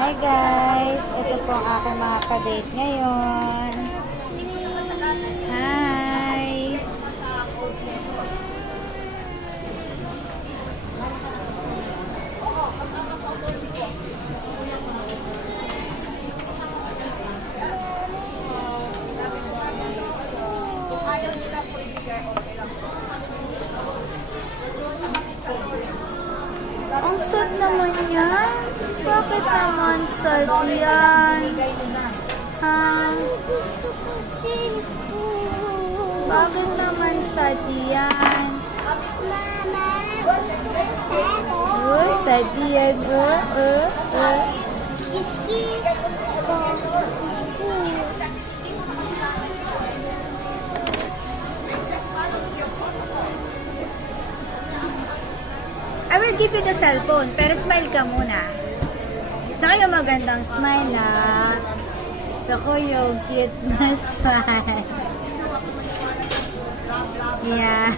Hi guys! Ito po ang aking mga ka-date ngayon. Hi! Ang sad naman yan. Bakit naman sad yan? Ha? Bakit naman sad yan? Oh, sad yan. I will give you the cellphone, pero smile ka muna. Gusto ko yung magandang smile, ha? Gusto ko yung cute na smile. Yan.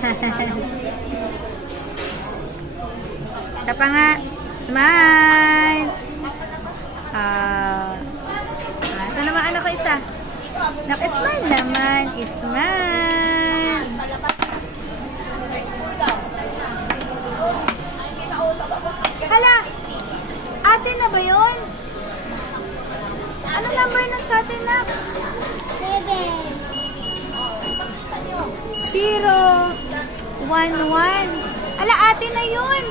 Isa pa nga. Smile! Ito naman, ano ko isa? Naka-smile naman. Smile! Hala! Ate na ba yun? Anong number na sa atin na? 011. Ala, ate na yun!